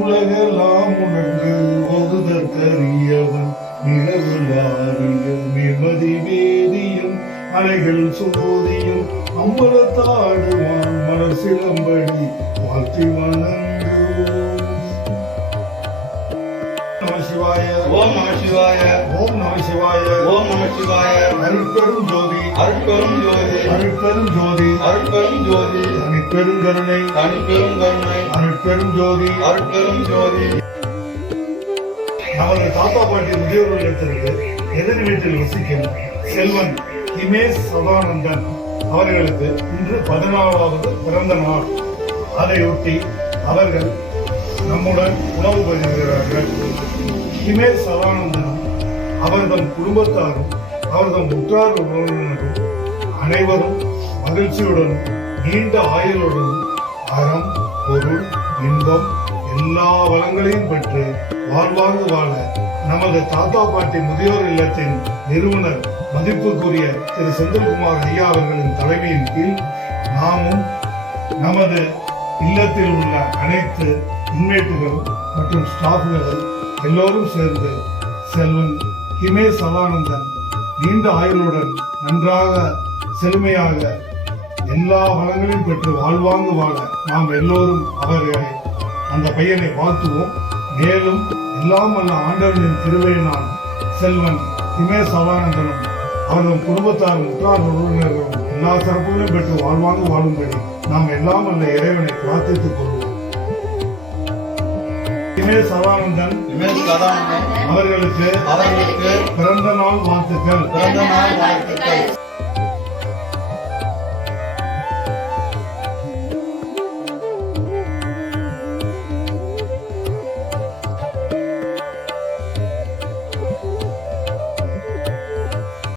உலகெல்லாம் உணர்ந்து ஓதுதற்கரியவன் நிலவுலாரியம் நிம்மதி வேதியும் அலைகள் சோதியும் அம்பலத்தாடுவான் மலர் சிலம்படி வாழ்த்தி வணங்குவோம். நம சிவாய. ஓம் நம சிவாய. ஓம் நம சிவாய. ஓம் நம சிவாய. அருட்பெரும் ஜோதி. அருட்பெரும் ஜோதி. அருட்பெரும் ஜோதி. அருட்பெரும் ஜோதி. தனிப்பெரும் கருணை. தனிப்பெரும் கருணை. அருட்பெரும் ஜோதி. அருட்பெரும் ஜோதி. நமது தாத்தா பாட்டி முதியோர் இல்லத்திற்கு எதிர் வீட்டில் வசிக்கும் செல்வன் இமேஷ் சதானந்தன் அவர்களுக்கு இன்று 14வது பிறந்த நாள். அதையொட்டி அவர்கள் நம்முடன் உணவு பகிர்கிறார்கள். இமேஷ் சதானந்தனும் அவர்தம் குடும்பத்தாரும் அவர்தம் உற்றார் உறவினரும் அனைவரும் மகிழ்ச்சியுடனும் நீண்ட ஆயுளுடனும் அறம் பொருள் இன்பம் எல்லா வளங்களையும் பெற்று வாழ்வாங்கு வாழ நமது தாத்தா பாட்டி முதியோர் இல்லத்தின் நிறுவனர் மதிப்புக்குரிய திரு செந்தில்குமார் ஐயா அவர்களின் தலைமையின் கீழ் நாமும் நமது இல்லத்தில் உள்ள அனைத்து இன்மேட்டுகள் மற்றும் ஸ்டாஃப்கள் எல்லோரும் சேர்ந்து செல்வன் இமேஷ் சதானந்தன் நீண்ட ஆயுளுடன் நன்றாக செழுமையாக எல்லா வளங்களையும் பெற்று வாழ்வாங்கு வாழ நாம் எல்லோரும் அவர்களை அந்த பையனை வாழ்த்துவோம். மேலும் எல்லாம் அல்ல ஆண்டவனின் திருவையினால் செல்வன் இமேஷ் சதானந்தனும் அவர்கள் குடும்பத்தாரும் உற்றார் உறவினர்களும் எல்லா சிறப்புகளையும் பெற்று வாழ்வாங்கு வாழும்படி நாம் எல்லாம் அல்ல இறைவனை பிரார்த்தித்துக் கொள்வோம். இமேஷ் சதானந்தன் அவர்களுக்கு பிறந்த நாள் வாழ்த்துக்கள். பிறந்த நாள் வாழ்த்துக்கள்.